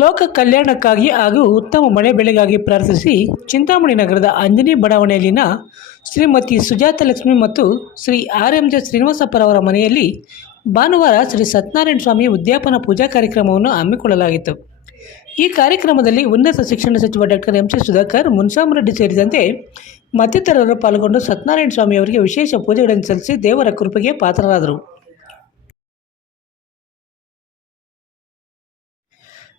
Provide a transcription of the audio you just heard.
ಲೋಕ ಕಲ್ಯಾಣಕ್ಕಾಗಿ ಹಾಗೂ ಉತ್ತಮ ಮಳೆ ಬೆಳೆಗಾಗಿ ಪ್ರಾರ್ಥಿಸಿ ಚಿಂತಾಮಣಿ ನಗರದ ಅಂಜನಿ ಬಡಾವಣೆಯಲ್ಲಿನ ಶ್ರೀಮತಿ ಸುಜಾತ ಲಕ್ಷ್ಮಿ ಮತ್ತು ಶ್ರೀ ಆರ್ ಎಂ ಜೆ ಶ್ರೀನಿವಾಸಪ್ಪರವರ ಮನೆಯಲ್ಲಿ ಭಾನುವಾರ ಶ್ರೀ ಸತ್ಯನಾರಾಯಣ ಸ್ವಾಮಿ ಉದ್ಯಾಪನ ಪೂಜಾ ಕಾರ್ಯಕ್ರಮವನ್ನು ಹಮ್ಮಿಕೊಳ್ಳಲಾಗಿತ್ತು. ಈ ಕಾರ್ಯಕ್ರಮದಲ್ಲಿ ಉನ್ನತ ಶಿಕ್ಷಣ ಸಚಿವ doctor M C Sudhakar Munsamareddy ಸೇರಿದಂತೆ ಮತ್ತಿತರರು ಪಾಲ್ಗೊಂಡು ಸತ್ಯನಾರಾಯಣ ಸ್ವಾಮಿ ಅವರಿಗೆ ವಿಶೇಷ ಪೂಜೆಗಳನ್ನು ಸಲ್ಲಿಸಿ ದೇವರ ಕೃಪೆಗೆ ಪಾತ್ರರಾದರು.